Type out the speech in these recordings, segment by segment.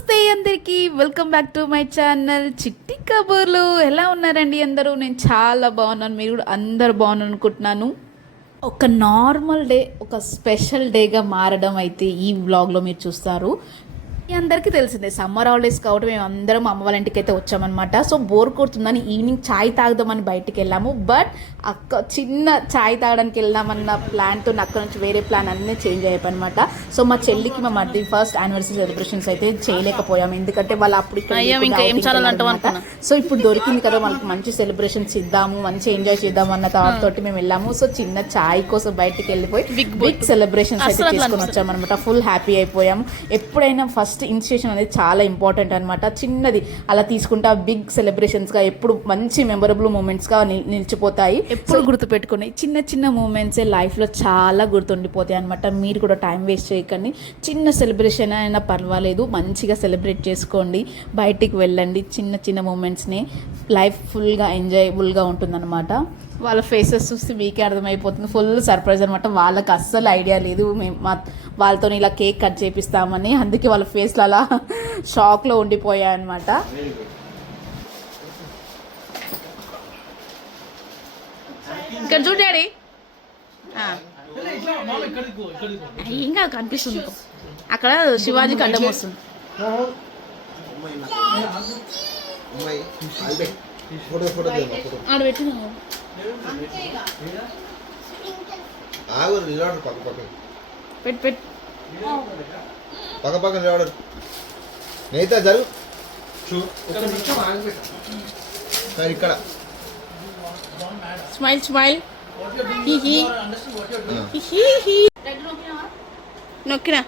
నమస్తే అందరికీ, welcome back to my channel చిట్టి కబూర్లు. ఎలా ఉన్నారండి అందరూ? నేను చాలా బాగున్నాను, మీరు కూడా అందరు బాగున్నాను అనుకుంటున్నాను. ఒక నార్మల్ డే ఒక స్పెషల్ డేగా మారడం అయితే ఈ వ్లాగ్లో మీరు చూస్తారు. మీ అందరికీ తెలిసిందే, సమ్మర్ హాలిడేస్ కాబట్టి మేము అందరం అమ్మ వాళ్ళ ఇంటికి అయితే వచ్చామన్నమాట. సో బోర్ కొడుతుందని ఈవినింగ్ ఛాయ్ తాగుదామని బయటికి వెళ్ళాము. బట్ చిన్న ఛాయ్ తాగడానికి వెళ్దామన్న ప్లాన్తో అక్కడ నుంచి వేరే ప్లాన్ అన్నీ చేంజ్ అయిపోయి. సో మా చెల్లికి మా మధ్య ఫస్ట్ యానివర్సరీ సెలబ్రేషన్స్ అయితే చేయలేకపోయాము, ఎందుకంటే వాళ్ళు అప్పుడు సో ఇప్పుడు దొరికింది కదా మనకి మంచి సెలబ్రేషన్స్ ఇద్దాము, మంచి ఎంజాయ్ చేద్దాము అన్న థాట్ తోటి మేము వెళ్ళాము. సో చిన్న ఛాయ్ కోసం బయటికి వెళ్ళిపోయి బిగ్ సెలబ్రేషన్స్ అయితే తీసుకొని వచ్చామన్నమాట. ఫుల్ హ్యాపీ అయిపోయాము. ఎప్పుడైనా ఫస్ట్ ఇనిషియేషన్ అనేది చాలా ఇంపార్టెంట్ అనమాట. చిన్నది అలా తీసుకుంటే బిగ్ సెలబ్రేషన్స్గా ఎప్పుడు మంచి మెమరబుల్ మూమెంట్స్గా నిలిచిపోతాయి. ఎప్పుడు గుర్తుపెట్టుకుని చిన్న చిన్న మూమెంట్సే లైఫ్లో చాలా గుర్తుండిపోతాయి అనమాట. మీరు కూడా టైం వేస్ట్ చేయకండి, చిన్న సెలబ్రేషన్ అయినా పర్వాలేదు, మంచిగా సెలబ్రేట్ చేసుకోండి, బయటికి వెళ్ళండి. చిన్న చిన్న మూమెంట్స్ని లైఫ్ ఫుల్గా ఎంజాయబుల్గా ఉంటుందన్నమాట. వాళ్ళ ఫేసెస్ చూస్తే మీకే అర్థమైపోతుంది, ఫుల్ సర్ప్రైజ్ అనమాట. వాళ్ళకి అస్సలు ఐడియా లేదు మేము వాళ్ళతో ఇలా కేక్ కట్ చేపిస్తామని, అందుకే వాళ్ళ ఫేస్లో అలా షాక్లో ఉండిపోయాయి అనమాట. ఇక్కడ చూడాడి ఇంకా కనిపిస్తుంది, అక్కడ శివాజీకి అడ్డం వస్తుంది. ఆడ పెట్టిన పక్క నిలబడరు నేత జరు ఇక్కడ స్మైల్ స్మైల్ నొక్కినా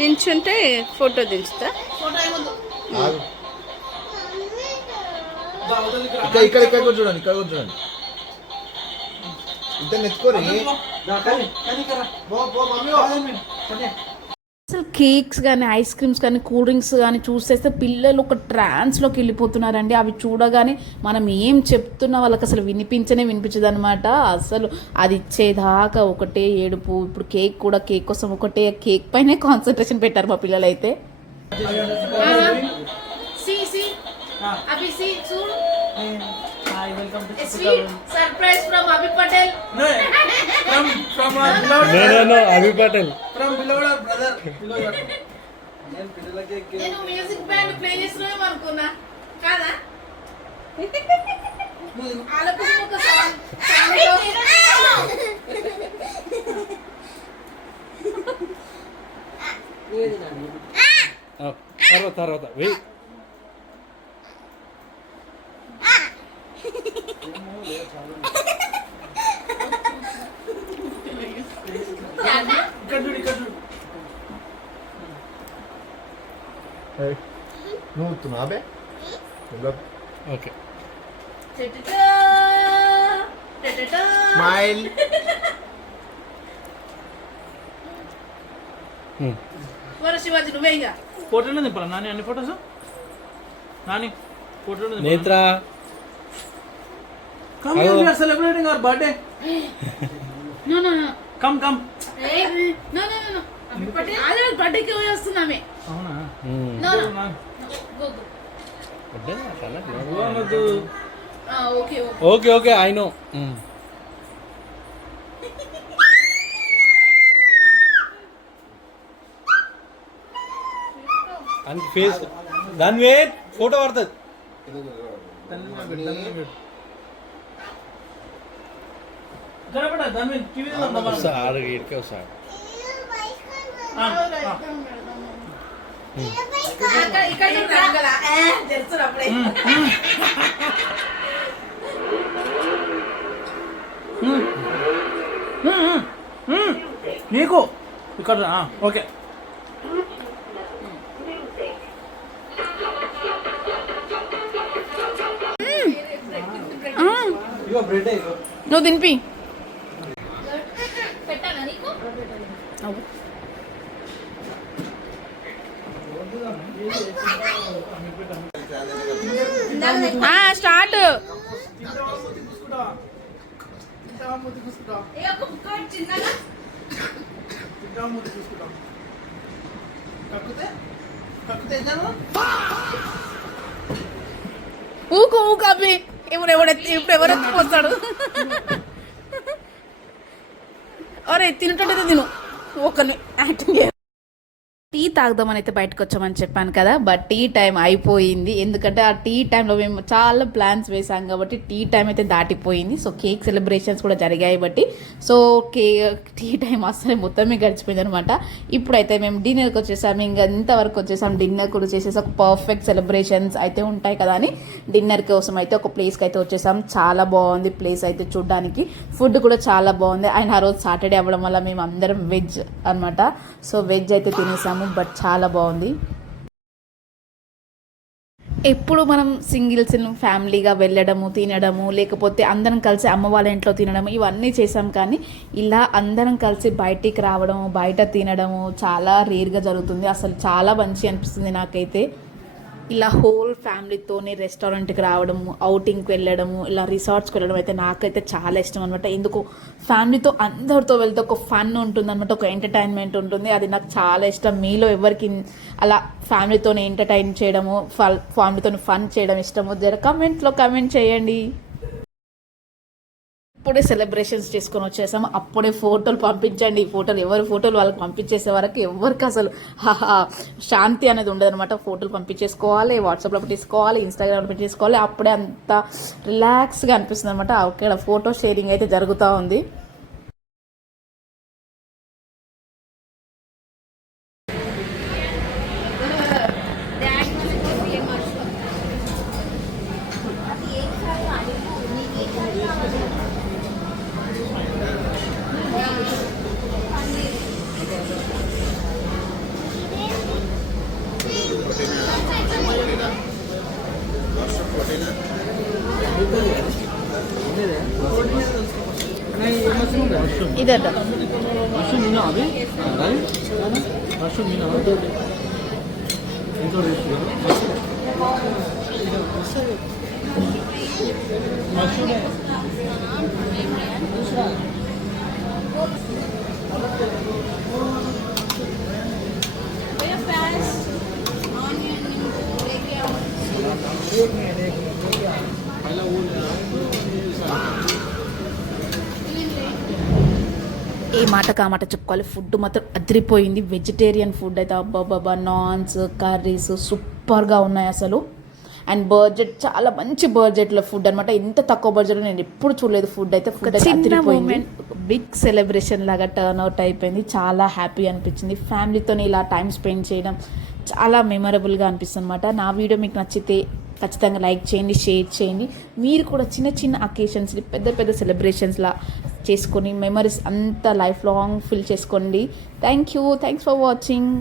నించుంటే ఫోటో దించుతా. ఇక్కడ ఇక్కడ చూడండి, ఇక్కడ చూడండి, ఇద్దరు నెచ్చుకోరు. అసలు కేక్స్ కానీ ఐస్ క్రీమ్స్ కానీ కూల్ డ్రింక్స్ కానీ చూసేస్తే పిల్లలు ఒక ట్రాన్స్లోకి వెళ్ళిపోతున్నారండి. అవి చూడగానే మనం ఏం చెప్తున్నా వాళ్ళకి అసలు వినిపించదు అనమాట. అసలు అది ఇచ్చేదాకా ఒకటే ఏడుపు. ఇప్పుడు కేక్ కూడా కేక్ కోసం ఒకటే కేక్ పైనే కాన్సన్ట్రేషన్ పెట్టారు మా పిల్లలు అయితే. Surprise from Abhi Patel. From Abhi Patel. From beloved brother. నేను మ్యూజిక్ బ్యాండ్ ప్లే చేస్తున్నాను అనుకున్నా కాదా? ఆలకోసం ఒక సాంగ్ తర్వాత వెయ్. Okay smile. శివాజీ నువ్వే ఇక ఫోటోలో దింపాలా నాని? అన్ని ఫోటోస్ నాని ఫోటోలో నేత్ర come here, we are celebrating our birthday. No. come No. Abhi Patel already బర్త్డేకి వస్తున్నామే. అవునా? No. అనదు. Okay I know. అని ఫేస్ దాని వెయిట్ ఫోటో పడుతుంది. సార్ ఇడికే వస్తాడు. నీకు ఇక్కడ ఓకే. నువ్వు తినిపి. స్టార్ట్. తింటావా ముద్దు చూసుకుంటావా తింటావా ముద్దు చూసుకుంటావా కక్కుతే కక్కుతే ఏం చేయాలి? ఊకు అబ్బి ఇప్పుడు ఎవరు ఎత్తిపోతాడు అరే తినటట్టు తిను ఒకరిని యాక్టింగ్ టీ తాగుదామని అయితే బయటకు వచ్చామని చెప్పాను కదా, బట్ టీ టైం అయిపోయింది. ఎందుకంటే ఆ టీ టైంలో మేము చాలా ప్లాన్స్ వేసాం కాబట్టి టీ టైం అయితే దాటిపోయింది. సో కేక్ సెలబ్రేషన్స్ కూడా జరిగాయి బట్టి సో టీ టైం అసలు మొత్తమే గడిచిపోయింది అనమాట. ఇప్పుడైతే మేము డిన్నర్కి వచ్చేసాము. ఇంకా ఇంతవరకు వచ్చేసాం, డిన్నర్ కూడా చేసేసి ఒక పర్ఫెక్ట్ సెలబ్రేషన్స్ అయితే ఉంటాయి కదా అని డిన్నర్ కోసం అయితే ఒక ప్లేస్కి అయితే వచ్చేసాం. చాలా బాగుంది ప్లేస్ అయితే చూడడానికి, ఫుడ్ కూడా చాలా బాగుంది. అండ్ ఆ రోజు సాటర్డే అవ్వడం వల్ల మేము అందరం వెజ్ అనమాట. సో వెజ్ అయితే తినేసాము, బట్ చాలా బాగుంది. ఎప్పుడు మనం సింగిల్స్ ఫ్యామిలీగా వెళ్ళడము తినడము, లేకపోతే అందరం కలిసి అమ్మ వాళ్ళ ఇంట్లో తినడము ఇవన్నీ చేసాం. కానీ ఇలా అందరం కలిసి బయటికి రావడము, బయట తినడము చాలా రేర్గా జరుగుతుంది. అసలు చాలా మంచి అనిపిస్తుంది నాకైతే. ఇలా హోల్ ఫ్యామిలీతోనే రెస్టారెంట్కి రావడము, అవుటింగ్కి వెళ్ళడము, ఇలా రిసార్ట్స్కి వెళ్ళడం అయితే నాకైతే చాలా ఇష్టం అనమాట. ఎందుకు ఫ్యామిలీతో అందరితో వెళ్తే ఒక ఫన్ ఉంటుంది అనమాట, ఒక ఎంటర్టైన్మెంట్ ఉంటుంది. అది నాకు చాలా ఇష్టం. మీలో ఎవరికి అలా ఫ్యామిలీతో ఎంటర్టైన్ చేయడము, ఫ్యామిలీతో ఫన్ చేయడం ఇష్టము జర కమెంట్లో కమెంట్ చేయండి. అప్పుడే సెలబ్రేషన్స్ చేసుకొని వచ్చేసాము, అప్పుడే ఫోటోలు పంపించండి. ఫోటోలు ఎవరి ఫోటోలు వాళ్ళకి పంపించేసే వరకు ఎవరికి అసలు శాంతి అనేది ఉండదు అనమాట. ఫోటోలు పంపించేసుకోవాలి, వాట్సాప్లో పెట్టేసుకోవాలి, ఇన్స్టాగ్రామ్లో పెట్టేసుకోవాలి. అప్పుడే అంత రిలాక్స్గా అనిపిస్తుంది అనమాట. అక్కడ ఫోటో షేరింగ్ అయితే జరుగుతూ ఉంది. ఇదట మష్రూమ్ తిన్నావా అవి? మష్రూమ్ తిన్నావా? ఇంకో ఏ మాట కామాట చెప్పుకోవాలి. ఫుడ్ మాత్రం అదిరిపోయింది. వెజిటేరియన్ ఫుడ్ అయితే అబ్బాబాబా, నాన్స్, కర్రీస్ సూపర్గా ఉన్నాయి అసలు. అండ్ బడ్జెట్ చాలా మంచి బడ్జెట్లో ఫుడ్ అనమాట. ఇంత తక్కువ బడ్జెట్లో నేను ఎప్పుడు చూడలేదు ఫుడ్ అయితే. ఫుడ్ అయితే అదిరిపోయింది. బిగ్ సెలబ్రేషన్ లాగా టర్న్ అవుట్ అయిపోయింది. చాలా హ్యాపీ అనిపించింది. ఫ్యామిలీతో ఇలా టైం స్పెండ్ చేయడం చాలా మెమరబుల్గా అనిపిస్తుంది అనమాట. నా వీడియో మీకు నచ్చితే ఖచ్చితంగా లైక్ చేయండి, షేర్ చేయండి. మీరు కూడా చిన్న చిన్న అకేషన్స్ని పెద్ద పెద్ద సెలబ్రేషన్స్లా చేసుకొని మెమరీస్ అంతా లైఫ్ లాంగ్ ఫిల్ చేసుకోండి. Thanks for watching.